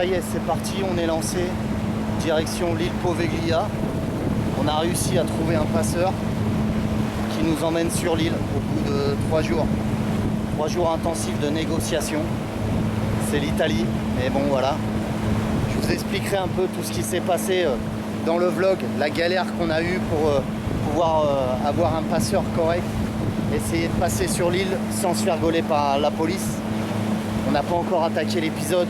ça y est, c'est parti, on est lancé. Direction l'île Poveglia. On a réussi à trouver un passeur qui nous emmène sur l'île au bout de 3 jours. 3 jours intensifs de négociations. C'est l'Italie, mais bon voilà. Je vous expliquerai un peu tout ce qui s'est passé dans le vlog, la galère qu'on a eue pour pouvoir avoir un passeur correct. Essayer de passer sur l'île sans se faire gauler par la police. On n'a pas encore attaqué l'épisode.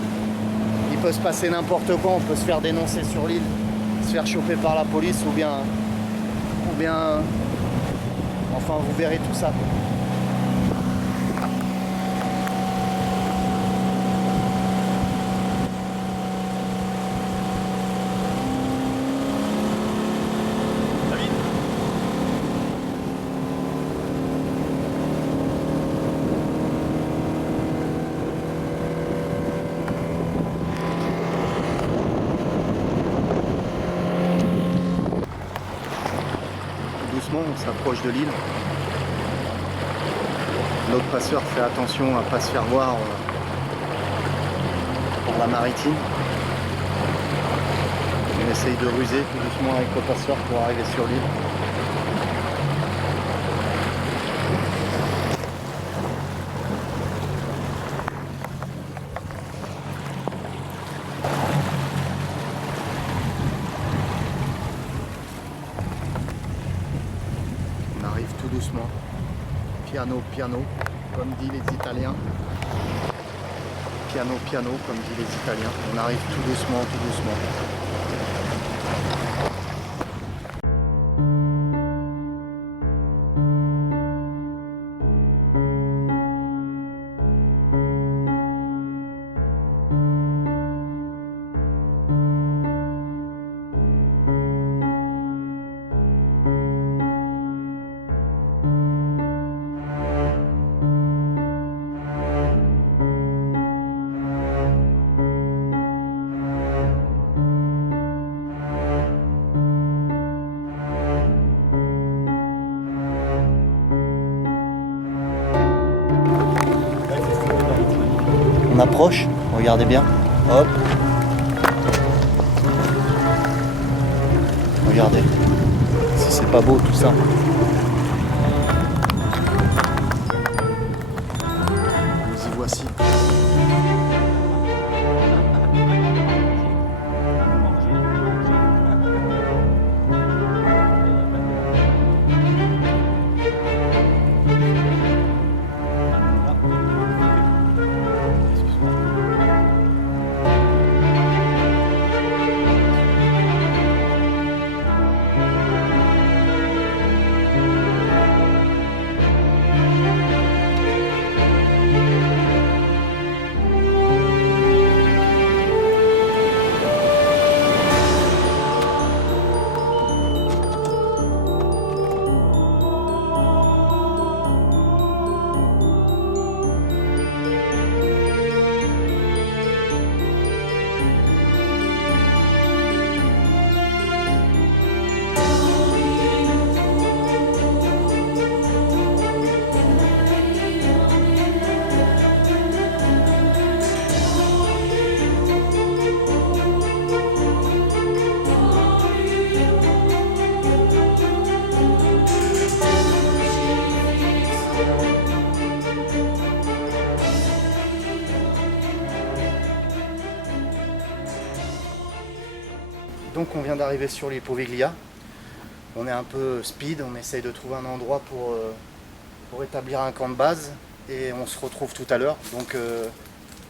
Il peut se passer n'importe quoi, on peut se faire dénoncer sur l'île, se faire choper par la police ou bien enfin vous verrez tout ça. On s'approche de l'île. Notre passeur fait attention à ne pas se faire voir par la maritime. On essaye de ruser tout doucement avec le passeur pour arriver sur l'île. Tout doucement, piano piano, comme disent les Italiens. Piano piano, comme disent les Italiens. On arrive tout doucement, tout doucement. On approche, regardez bien, hop. Regardez, si c'est pas beau tout ça. Nous y voici. Donc on vient d'arriver sur l'île Poveglia. On est un peu speed, on essaye de trouver un endroit pour établir un camp de base et on se retrouve tout à l'heure. Donc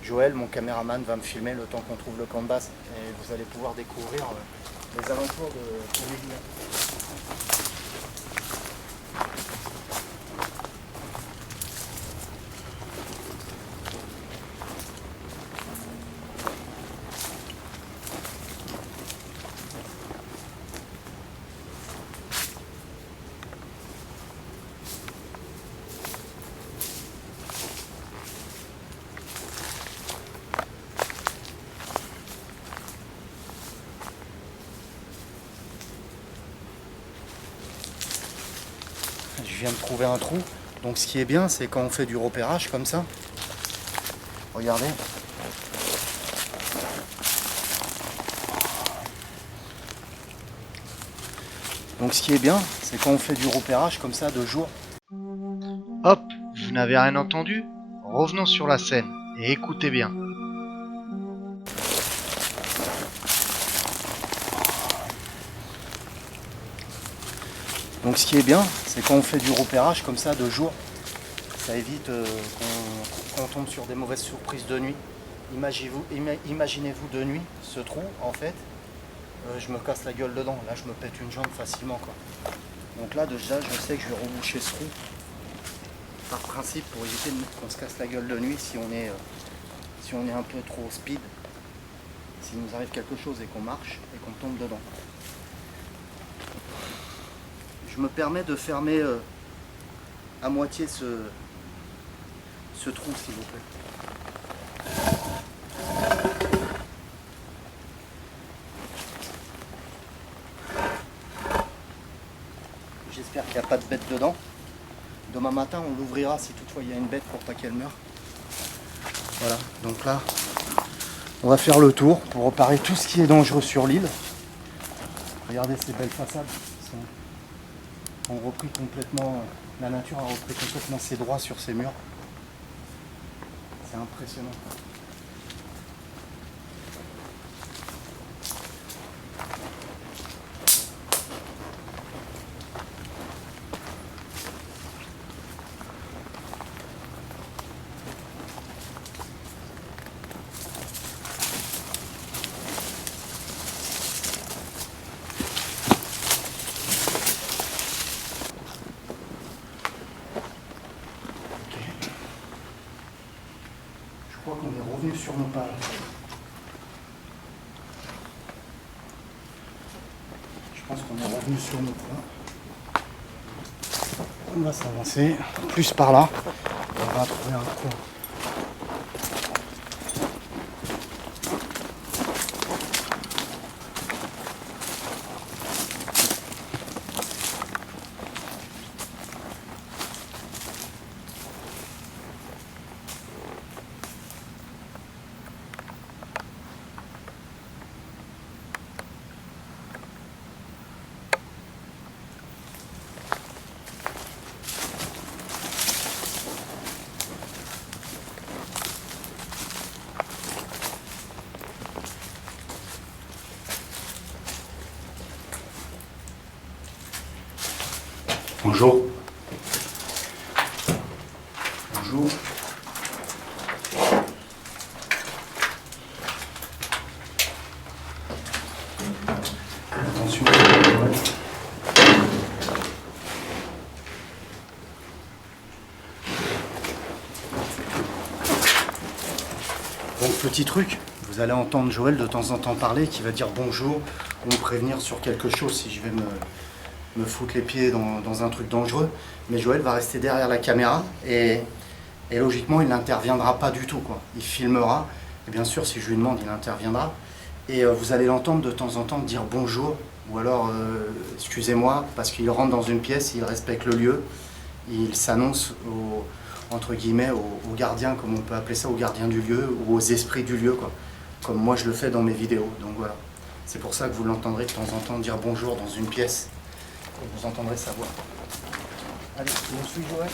Joël, mon caméraman, va me filmer le temps qu'on trouve le camp de base et vous allez pouvoir découvrir les alentours de Poveglia. Je viens de trouver un trou. Donc ce qui est bien, c'est quand on fait du repérage comme ça. Regardez. Donc ce qui est bien, c'est quand on fait du repérage comme ça de jour. Hop, vous n'avez rien entendu? Revenons sur la scène et écoutez bien. Donc ce qui est bien, c'est quand on fait du repérage comme ça de jour, ça évite qu'on tombe sur des mauvaises surprises de nuit. Imaginez-vous de nuit ce trou, en fait, je me casse la gueule dedans. Là, je me pète une jambe facilement, quoi. Donc là, déjà, je sais que je vais reboucher ce trou par principe pour éviter qu'on se casse la gueule de nuit si on est un peu trop speed, s'il nous arrive quelque chose et qu'on marche et qu'on tombe dedans. Je me permets de fermer à moitié ce trou, s'il vous plaît. J'espère qu'il n'y a pas de bête dedans. Demain matin, on l'ouvrira si toutefois il y a une bête pour pas qu'elle meure. Voilà, donc là, on va faire le tour pour réparer tout ce qui est dangereux sur l'île. Regardez ces belles façades. La nature a repris complètement ses droits sur ces murs. C'est impressionnant. Je crois qu'on est revenu sur nos pas. Je pense qu'on est revenu sur nos pas. On va s'avancer plus par là. On va trouver un coin. Bonjour. Bonjour. Attention. Donc petit truc, vous allez entendre Joël de temps en temps parler qui va dire bonjour ou me prévenir sur quelque chose si je vais me foutre les pieds dans un truc dangereux. Mais Joël va rester derrière la caméra et logiquement il n'interviendra pas du tout, quoi. Il filmera et bien sûr si je lui demande il interviendra et vous allez l'entendre de temps en temps dire bonjour ou alors excusez-moi parce qu'il rentre dans une pièce, il respecte le lieu, il s'annonce entre guillemets aux gardiens, comme on peut appeler ça, aux gardiens du lieu ou aux esprits du lieu, quoi. Comme moi je le fais dans mes vidéos. Donc voilà, c'est pour ça que vous l'entendrez de temps en temps dire bonjour dans une pièce. Et vous entendrez sa voix. Allez, on suit Joël.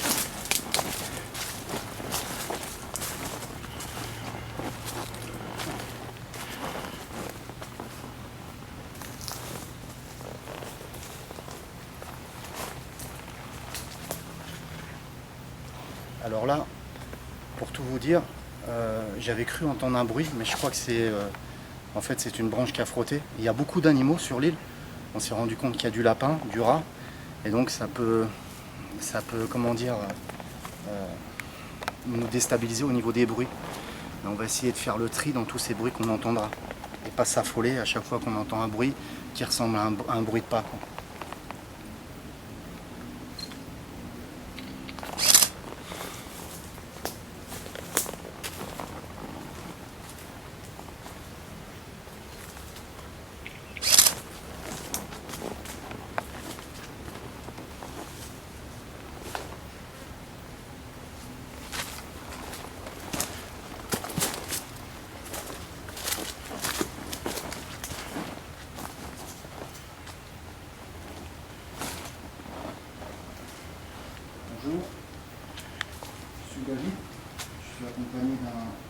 Alors là, pour tout vous dire, j'avais cru entendre un bruit, mais je crois que c'est en fait c'est une branche qui a frotté. Il y a beaucoup d'animaux sur l'île. On s'est rendu compte qu'il y a du lapin, du rat, et donc ça peut comment dire, nous déstabiliser au niveau des bruits. Mais on va essayer de faire le tri dans tous ces bruits qu'on entendra, et pas s'affoler à chaque fois qu'on entend un bruit qui ressemble à un bruit de pas, quoi.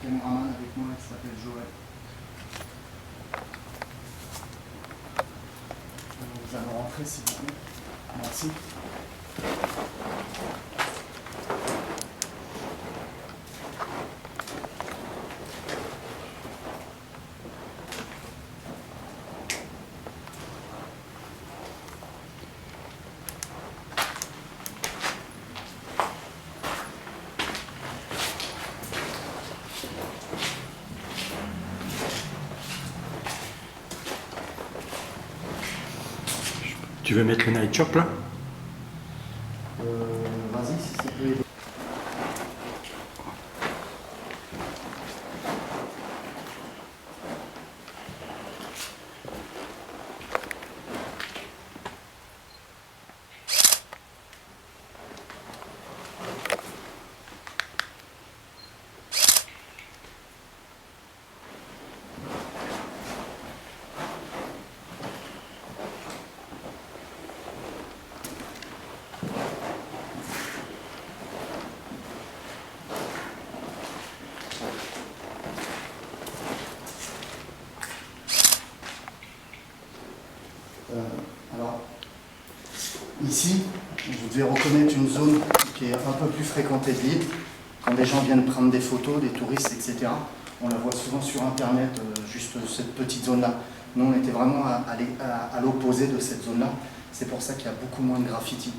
caméraman avec moi qui s'appelle Joël. Vous allez rentrer s'il vous plaît. Merci. Tu veux mettre le night shop là? Vas-y si ça peut aider. Alors, ici, vous devez reconnaître une zone qui est un peu plus fréquentée de l'île. Quand des gens viennent prendre des photos, des touristes, etc., on la voit souvent sur Internet, juste cette petite zone-là. Nous, on était vraiment à l'opposé de cette zone-là. C'est pour ça qu'il y a beaucoup moins de graffiti.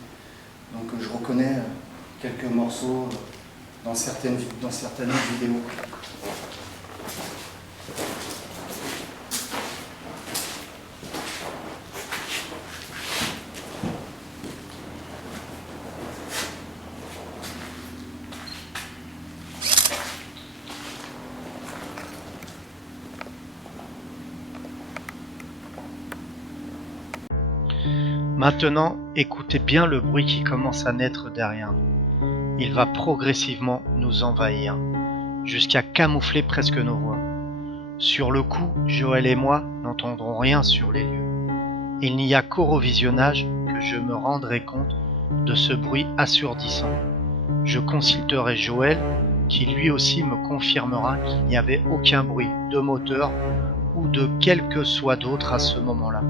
Donc, je reconnais quelques morceaux dans certaines vidéos. Maintenant, écoutez bien le bruit qui commence à naître derrière nous. Il va progressivement nous envahir, jusqu'à camoufler presque nos voix. Sur le coup, Joël et moi n'entendrons rien sur les lieux. Il n'y a qu'au revisionnage que je me rendrai compte de ce bruit assourdissant. Je consulterai Joël, qui lui aussi me confirmera qu'il n'y avait aucun bruit de moteur ou de quelque soit d'autre à ce moment-là.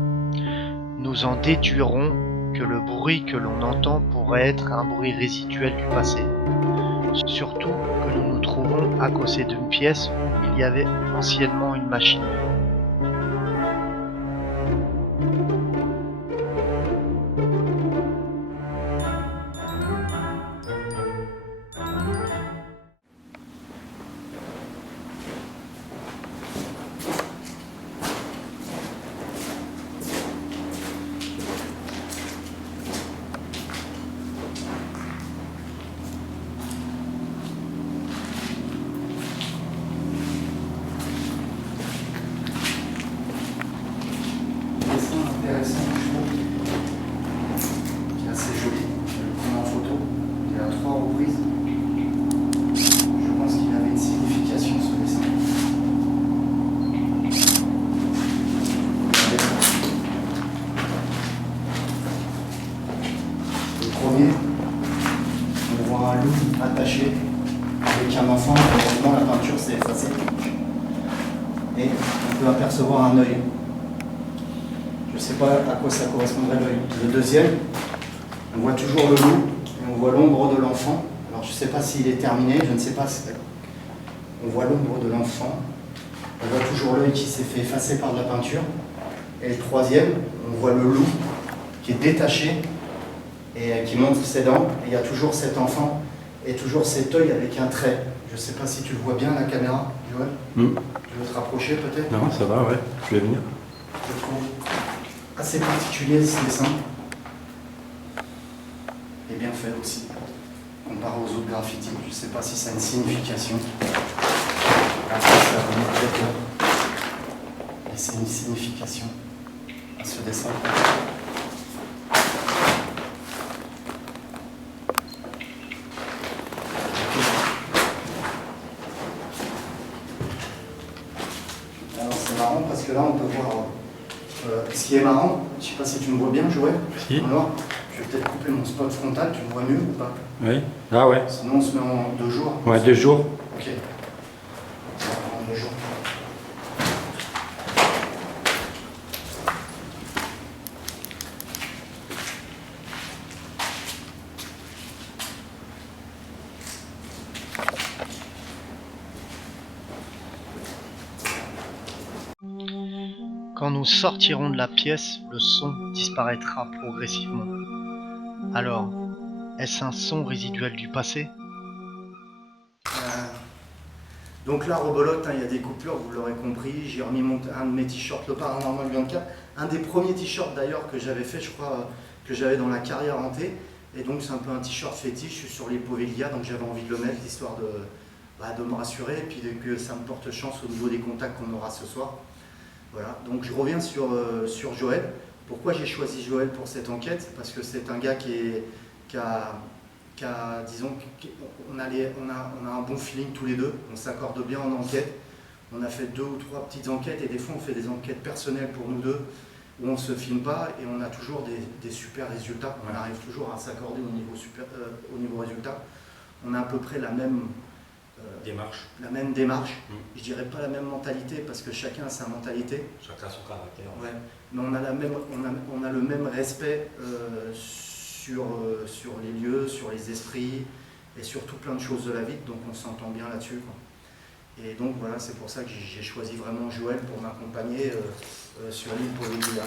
Nous en déduirons que le bruit que l'on entend pourrait être un bruit résiduel du passé. Surtout que nous nous trouvons à côté d'une pièce où il y avait anciennement une machine. Intéressant, je trouve, qui est assez joli. Je le prends en photo. Il est à 3 reprises. Je pense qu'il avait une signification ce dessin. Le premier, on voit un loup attaché avec un enfant. Heureusement, la peinture s'est effacée. Et on peut apercevoir un œil. Je ne sais pas à quoi ça correspondrait l'œil. Le deuxième, on voit toujours le loup et on voit l'ombre de l'enfant. Alors je ne sais pas s'il est terminé, je ne sais pas si... On voit l'ombre de l'enfant. On voit toujours l'œil qui s'est fait effacer par de la peinture. Et le troisième, on voit le loup qui est détaché et qui montre ses dents. Et il y a toujours cet enfant et toujours cet œil avec un trait. Je ne sais pas si tu le vois bien à la caméra, Joël. Tu veux te rapprocher peut-être? Non, ça va, ouais, je vais venir. Je trouve assez particulier ce dessin. Et bien fait aussi, comparé aux autres graffitis. Je ne sais pas si ça a une signification. Après, ça va mettre d'accord. Et c'est une signification à ce dessin. Alors c'est marrant parce que là on peut voir ce qui est marrant, je ne sais pas si tu me vois bien Joël. Si. Alors, je vais peut-être couper mon spot frontal, tu me vois mieux ou pas? Oui. Ah ouais. Sinon on se met en 2 jours. Ouais, 2 jours. Ok. Bonjour. Quand nous sortirons de la pièce, le son disparaîtra progressivement. Alors, est-ce un son résiduel du passé? Donc là, rebelote, il y a des coupures, vous l'aurez compris. J'ai remis un de mes t-shirts, le Paranormal Bianca. Un des premiers t-shirts d'ailleurs que j'avais fait, je crois, que j'avais dans la carrière hantée. Et donc c'est un peu un t-shirt fétiche, je suis sur les Poveglia, donc j'avais envie de le mettre, histoire de me rassurer, et puis que ça me porte chance au niveau des contacts qu'on aura ce soir. Voilà, donc je reviens sur Joël. Pourquoi j'ai choisi Joël pour cette enquête? Parce que c'est un gars disons, on a un bon feeling tous les deux, on s'accorde bien en enquête. On a fait 2 ou 3 petites enquêtes, et des fois on fait des enquêtes personnelles pour nous deux, où on ne se filme pas, et on a toujours des super résultats. On arrive toujours à s'accorder au niveau résultat. On a à peu près la même démarche. Je dirais pas la même mentalité, parce que chacun a sa mentalité. Chacun son caractère. Ouais. Mais on a le même respect sur les lieux, sur les esprits, et sur tout plein de choses de la vie, donc on s'entend bien là-dessus, quoi. Et donc voilà, c'est pour ça que j'ai choisi vraiment Joël pour m'accompagner sur l'île Poveglia.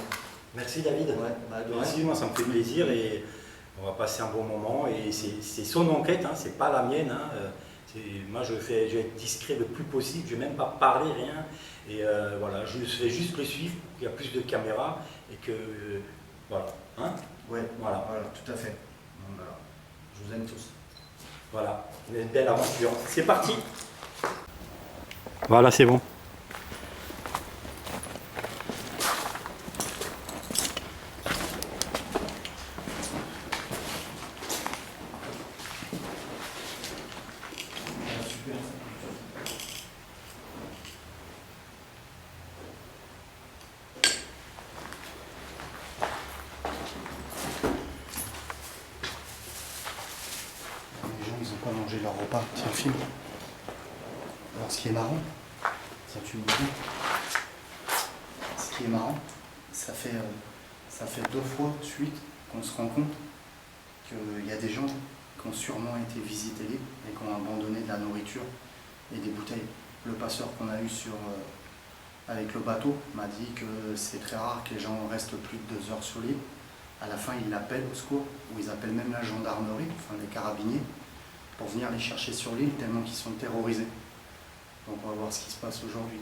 Merci David. Ouais, Merci, moi ça me fait plaisir et on va passer un bon moment. Et c'est son enquête, hein, c'est pas la mienne. Hein. Moi je vais être discret le plus possible, je ne vais même pas parler, rien. Et voilà, je vais juste le suivre, il y a plus de caméras et que voilà. Hein, ouais, voilà, tout à fait. Donc, voilà. Je vous aime tous. Voilà, une belle aventure. C'est parti. Voilà, c'est bon. Les gens, ils n'ont pas mangé leur repas. Tiens, film. Alors, ce qui est marrant, tiens, tu me dis. Ce qui est marrant, ça fait 2 fois de suite qu'on se rend compte qu'il y a des gens qui ont sûrement été visiter l'île et qui ont abandonné de la nourriture et des bouteilles. Le passeur qu'on a eu avec le bateau m'a dit que c'est très rare que les gens restent plus de 2 heures sur l'île. À la fin, ils appellent au secours, ou ils appellent même la gendarmerie, enfin les carabiniers, pour venir les chercher sur l'île tellement qu'ils sont terrorisés. Donc on va voir ce qui se passe aujourd'hui.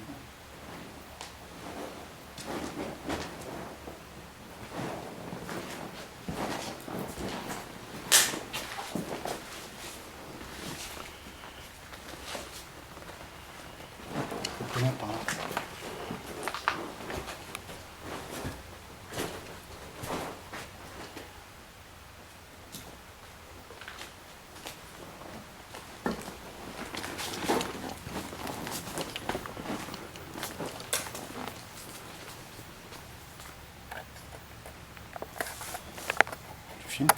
Comment par là? Tu filmes?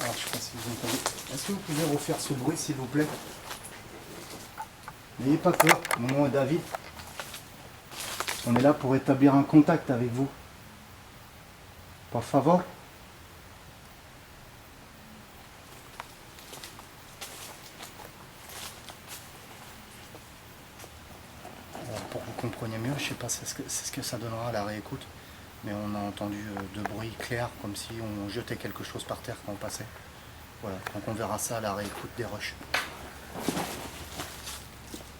Alors je sais pas si vous entendez. Est-ce que vous pouvez refaire ce bruit s'il vous plaît? N'ayez pas peur, moi et David, on est là pour établir un contact avec vous. Por favor. Alors, pour que vous compreniez mieux, je ne sais pas c'est ce que ça donnera à la réécoute, mais on a entendu de bruits clairs, comme si on jetait quelque chose par terre quand on passait. Voilà, donc on verra ça à la réécoute des rushs.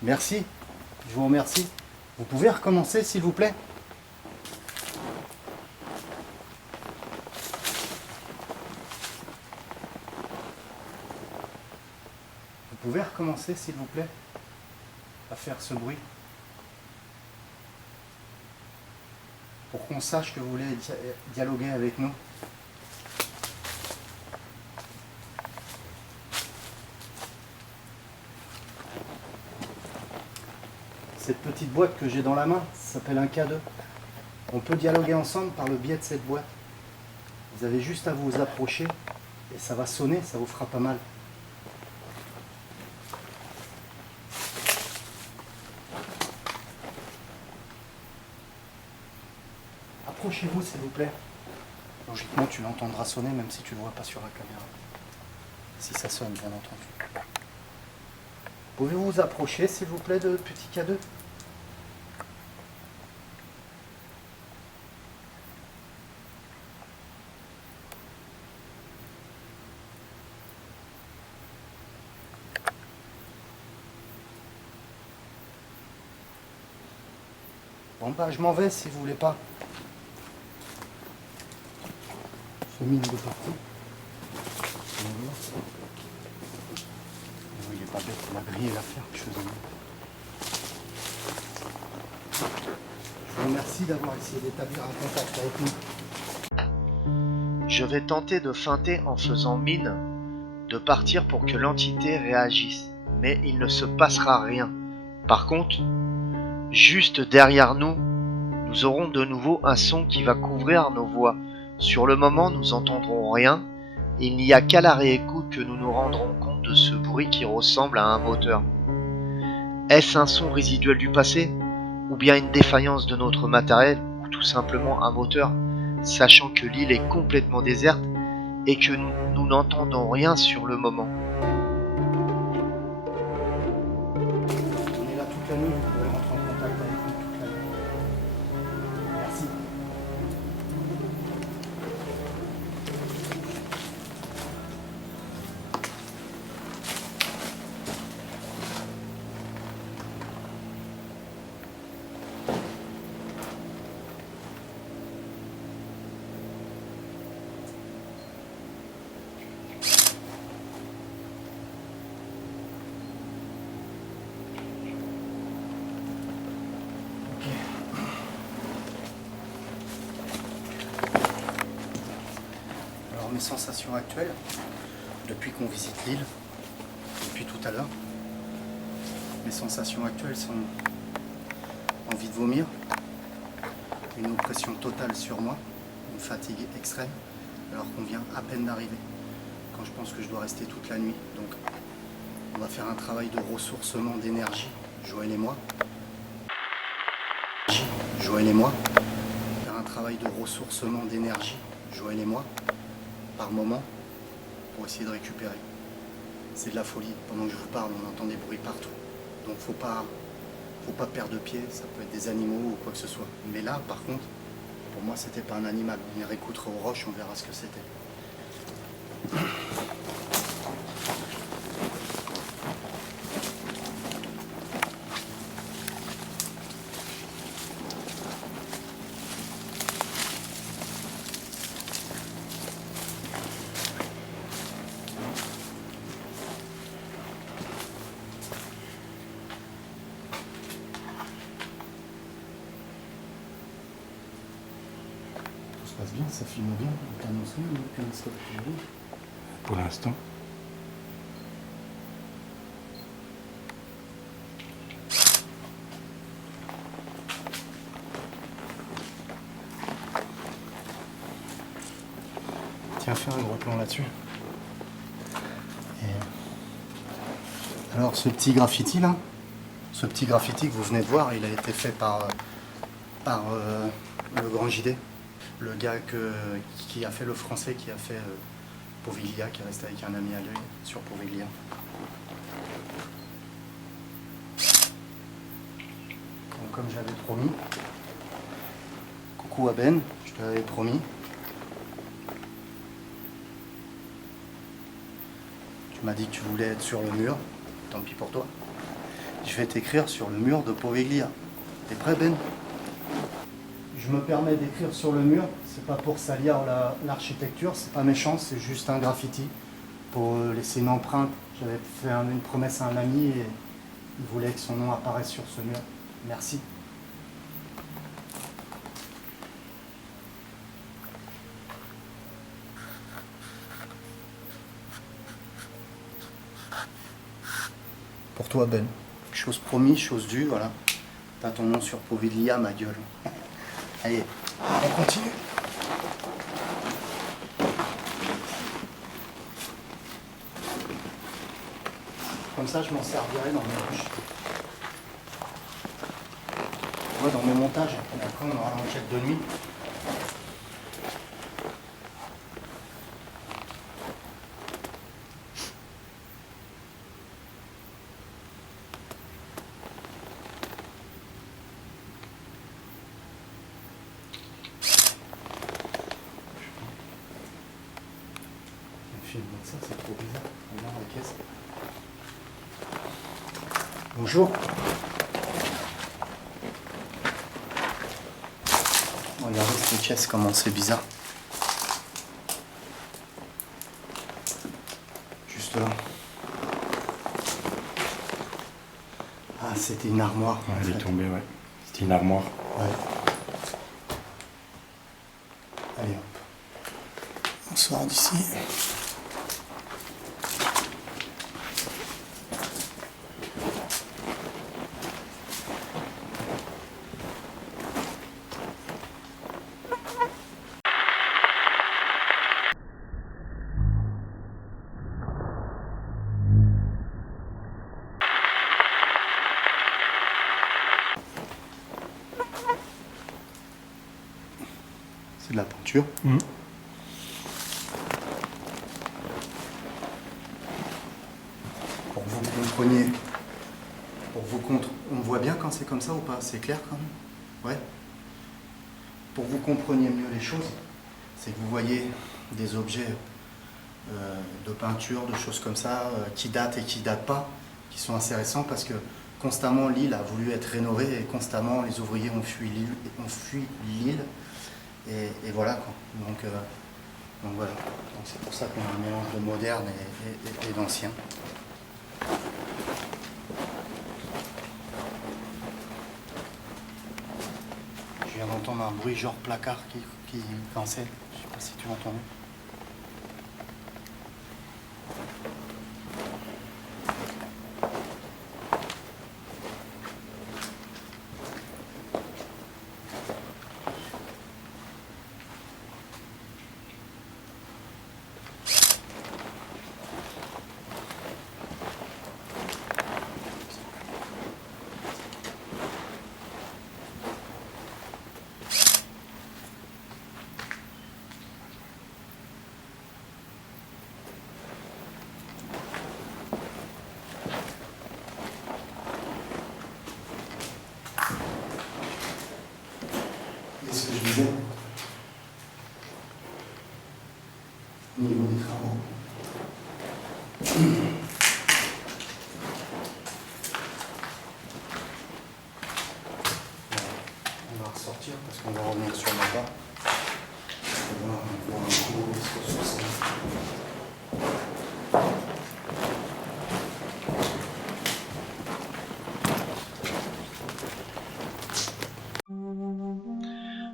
Merci, je vous remercie. Vous pouvez recommencer s'il vous plaît? Vous pouvez recommencer s'il vous plaît à faire ce bruit? Pour qu'on sache que vous voulez dialoguer avec nous. Cette petite boîte que j'ai dans la main, ça s'appelle un cadeau. On peut dialoguer ensemble par le biais de cette boîte. Vous avez juste à vous approcher et ça va sonner, ça vous fera pas mal. Approchez-vous s'il vous plaît. Logiquement tu l'entendras sonner même si tu ne le vois pas sur la caméra. Si ça sonne bien entendu. Pouvez-vous vous approcher s'il vous plaît de petit K2? Bon bah je m'en vais si vous voulez pas. Je mine de partout. Il est pas bête, il a grillé l'affaire, je faisais mieux. Je vous remercie d'avoir essayé d'établir un contact avec nous. Je vais tenter de feinter en faisant mine de partir pour que l'entité réagisse, mais il ne se passera rien. Par contre, juste derrière nous, nous aurons de nouveau un son qui va couvrir nos voix. Sur le moment, nous entendrons rien. Il n'y a qu'à la réécoute que nous nous rendrons compte de ce bruit qui ressemble à un moteur. Est-ce un son résiduel du passé, ou bien une défaillance de notre matériel, ou tout simplement un moteur, sachant que l'île est complètement déserte et que nous n'entendons rien sur le moment. On est là toute la nuit, vous pouvez rentrer en contact avec nous toute la nuit. Merci. Alors mes sensations actuelles, depuis qu'on visite l'île, depuis tout à l'heure, mes sensations actuelles sont envie de vomir, une oppression totale sur moi, une fatigue extrême, alors qu'on vient à peine d'arriver, quand je pense que je dois rester toute la nuit. Donc on va faire un travail de ressourcement d'énergie, Joël et moi. Joël et moi. Faire un travail de ressourcement d'énergie, Joël et moi, par moment, pour essayer de récupérer. C'est de la folie. Pendant que je vous parle, on entend des bruits partout. Donc faut pas perdre de pied, ça peut être des animaux ou quoi que ce soit. Mais là, par contre, pour moi, c'était pas un animal. On y réécoutera aux roches, on verra ce que c'était. Ça se passe bien, ça filme bien. On t'annonce rien, aucun stop qui arrive. Pour l'instant. Tiens, fais un gros plan là-dessus. Alors ce petit graffiti là, ce petit graffiti que vous venez de voir, il a été fait par le grand JD, le gars qui a fait le français, qui a fait Poveglia, qui est resté avec un ami à lui sur Poveglia. Donc, comme j'avais promis, coucou à Ben, je te l'avais promis. Tu m'as dit que tu voulais être sur le mur, tant pis pour toi. Je vais t'écrire sur le mur de Poveglia. T'es prêt, Ben? Je me permets d'écrire sur le mur, c'est pas pour salir l'architecture, c'est pas méchant, c'est juste un graffiti pour laisser une empreinte. J'avais fait une promesse à un ami et il voulait que son nom apparaisse sur ce mur. Merci. Pour toi, Ben. Chose promise, chose due, voilà. T'as ton nom sur Poveglia, ma gueule. Allez, on continue. Comme ça, je m'en servirai dans mes ruches. Ouais, dans mes montages. Et après, on aura l'enquête de nuit. de mettre ça, c'est trop bizarre. Regarde la caisse. Bonjour. Regardez cette caisse, comment c'est bizarre. Juste là. Ah, c'était une armoire. Ouais, elle est tombée, ouais. C'était une armoire. Ouais. Allez hop. On sort d'ici. C'est de la peinture. Pour que vous compreniez, on voit bien quand c'est comme ça ou pas? C'est clair quand même? Ouais. Pour que vous compreniez mieux les choses, c'est que vous voyez des objets de peinture, de choses comme ça, qui datent et qui datent pas, qui sont assez récents parce que constamment l'île a voulu être rénovée et constamment les ouvriers ont fui l'île. Et voilà quoi. Donc voilà. Donc c'est pour ça qu'on a un mélange de moderne et d'ancien. Je viens d'entendre un bruit genre placard qui cancelle. Je sais pas si tu l'entends. Qu'est-ce que je disais? Au niveau des travaux. On va ressortir parce qu'on va revenir sur le bas. On va voir un gros risque sur ça.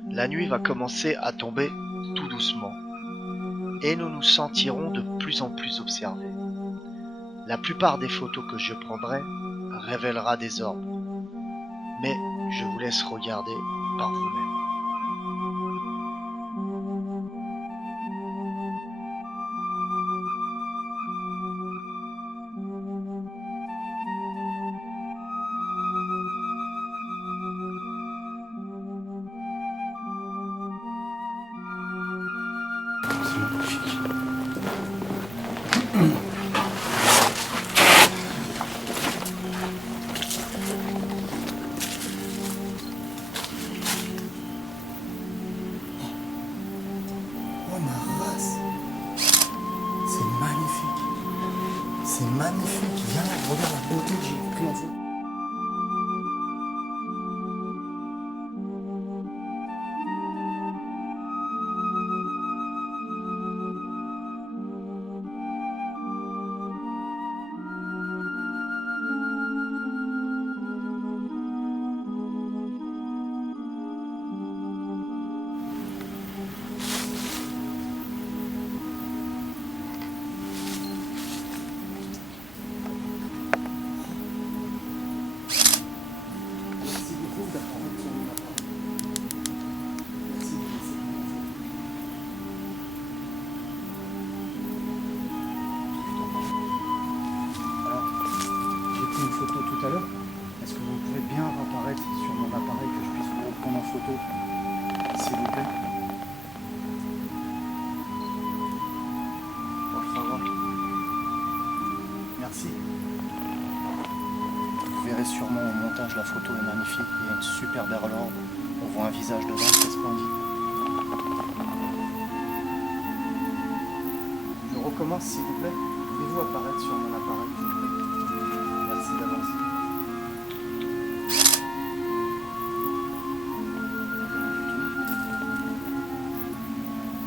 La nuit va commencer à tomber tout doucement et nous nous sentirons de plus en plus observés. La plupart des photos que je prendrai révélera des orbes, mais je vous laisse regarder par vous-même. C'est magnifique. Oh ma race. C'est magnifique. C'est magnifique. Viens, regarde la beauté que j'ai pris en photo. Une photo tout à l'heure. Est-ce que vous pouvez bien apparaître sur mon appareil que je puisse vous prendre en photo, s'il vous plaît? Por favor. Merci. Vous verrez sûrement au montage, la photo est magnifique. Il y a une super belle orbe. On voit un visage dedans, c'est splendide. Je recommence s'il vous plaît? Pouvez-vous apparaître sur mon appareil? Merci d'avance.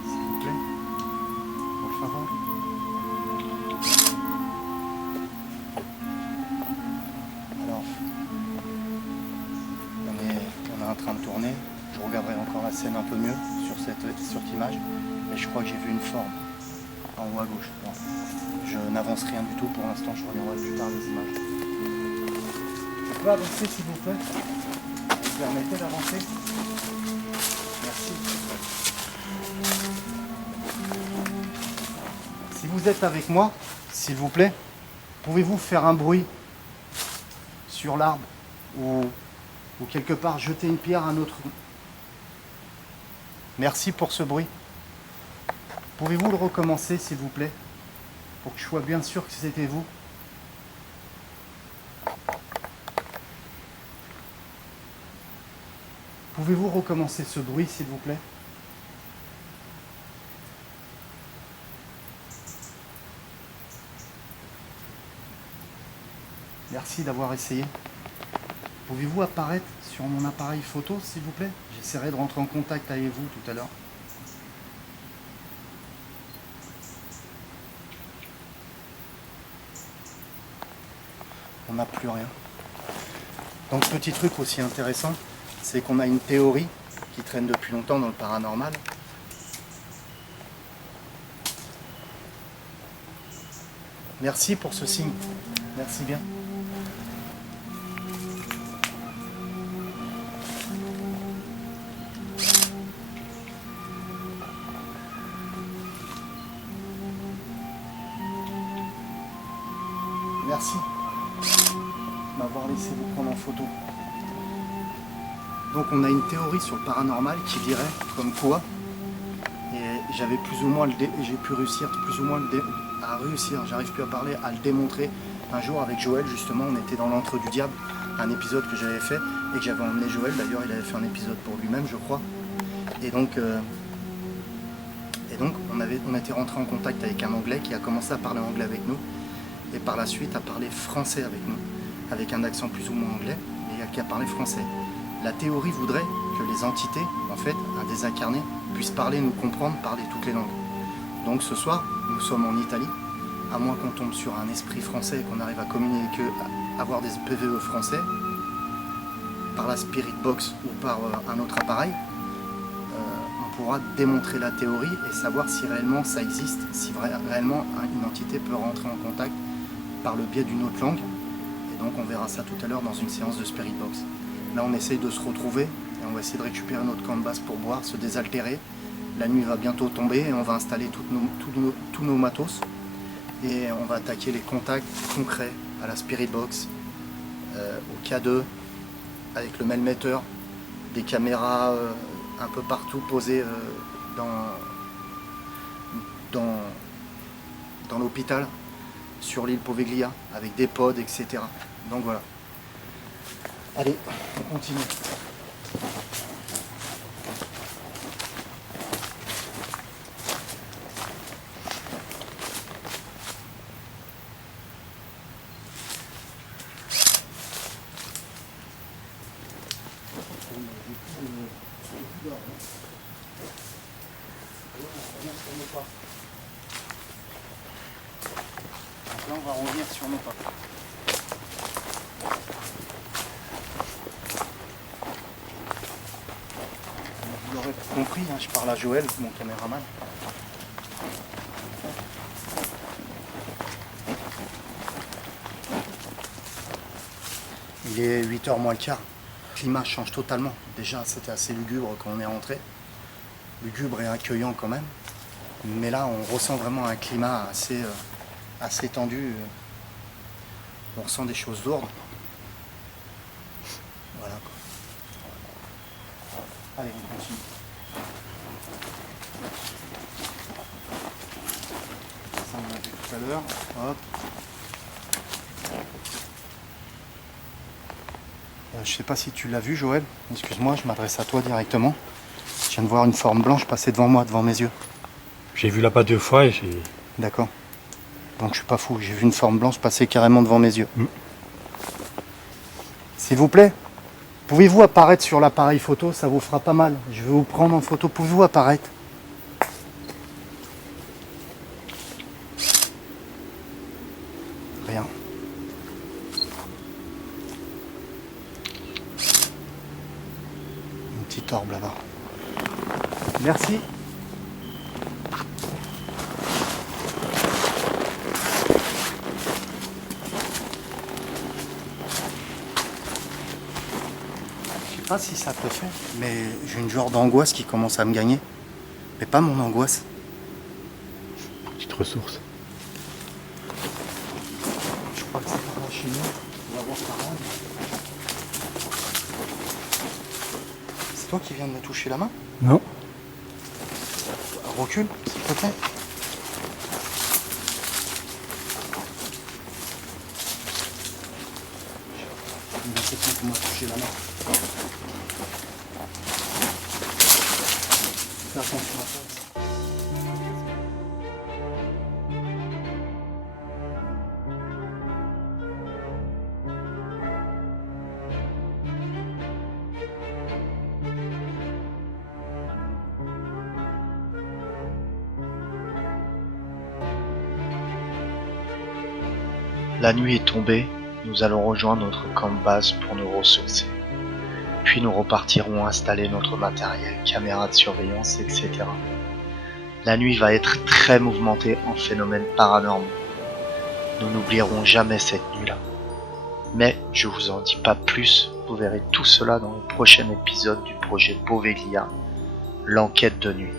S'il vous plaît. Por favor. Alors, on est en train de tourner. Je regarderai encore la scène un peu mieux sur cette image. Mais je crois que j'ai vu une forme en haut à gauche. Bon. Je n'avance rien du tout pour l'instant, je regarderai plus tard les images. Je peux avancer s'il vous plaît? Vous permettez d'avancer? Merci. Si vous êtes avec moi, s'il vous plaît, pouvez-vous faire un bruit sur l'arbre ou quelque part jeter une pierre à un autre? Merci pour ce bruit. Pouvez-vous le recommencer s'il vous plaît? Pour que je sois bien sûr que c'était vous. Pouvez-vous recommencer ce bruit s'il vous plaît? Merci d'avoir essayé. Pouvez-vous apparaître sur mon appareil photo s'il vous plaît? J'essaierai de rentrer en contact avec vous tout à l'heure. On n'a plus rien. Donc petit truc aussi intéressant, c'est qu'on a une théorie qui traîne depuis longtemps dans le paranormal. Merci pour ce signe. Merci bien. Merci de m'avoir laissé vous prendre en photo. Donc on a une théorie sur le paranormal qui dirait comme quoi, et j'avais plus ou moins j'ai pu réussir plus ou moins j'arrive plus à parler, à le démontrer un jour avec Joël. Justement, on était dans l'antre du diable, un épisode que j'avais fait et que j'avais emmené Joël. D'ailleurs, il avait fait un épisode pour lui-même, je crois. Et donc on était rentré en contact avec un Anglais qui a commencé à parler anglais avec nous. Et par la suite à parler français avec nous, avec un accent plus ou moins anglais, et qui a parlé français. La théorie voudrait que les entités, en fait, un désincarné, puissent parler, nous comprendre, parler toutes les langues. Donc ce soir, nous sommes en Italie, à moins qu'on tombe sur un esprit français et qu'on arrive à communiquer, à avoir des PVE français, par la Spirit Box ou par un autre appareil, on pourra démontrer la théorie et savoir si réellement ça existe, si réellement une entité peut rentrer en contact par le biais d'une autre langue. Et donc on verra ça tout à l'heure dans une séance de Spirit Box. Là on essaye de se retrouver et on va essayer de récupérer notre camp de base pour boire, se désaltérer. La nuit va bientôt tomber et on va installer tous nos matos et on va attaquer les contacts concrets à la Spirit Box, au K2, avec le Melmeter, des caméras un peu partout posées dans l'hôpital, sur l'île Poveglia, avec des pods, etc. Donc voilà. Allez, on continue. Donc là, on va revenir sur nos pas. Vous l'aurez compris, hein, je parle à Joël, mon caméraman. Il est 8h moins le quart. Le climat change totalement. Déjà, c'était assez lugubre quand on est rentré. Lugubre et accueillant quand même. Mais là, on ressent vraiment un climat assez tendu. On ressent des choses lourdes. Voilà. Allez, on continue. Ça, on l'a vu tout à l'heure. Hop. Je sais pas si tu l'as vu, Joël. Excuse-moi, je m'adresse à toi directement. Je viens de voir une forme blanche passer devant moi, devant mes yeux. J'ai vu là-bas 2 fois et j'ai... D'accord. Donc je suis pas fou, j'ai vu une forme blanche passer carrément devant mes yeux. S'il vous plaît, pouvez-vous apparaître sur l'appareil photo? Ça vous fera pas mal. Je vais vous prendre en photo. Pouvez-vous apparaître? Rien. Une petite orbe là-bas. Merci. Je sais pas si ça te fait, mais j'ai une genre d'angoisse qui commence à me gagner. Mais pas mon angoisse. Petite ressource. Je crois que c'est par là chez nous. On va voir par là. C'est toi qui viens de me toucher la main? Non. Recule, s'il te plaît. J'ai l'impression qu'on m'a touché la main. Fais attention à ça. La nuit est tombée, nous allons rejoindre notre camp de base pour nous ressourcer. Puis nous repartirons installer notre matériel, caméras de surveillance, etc. La nuit va être très mouvementée en phénomènes paranormaux. Nous n'oublierons jamais cette nuit-là. Mais je vous en dis pas plus, vous verrez tout cela dans le prochain épisode du projet Poveglia, l'enquête de nuit.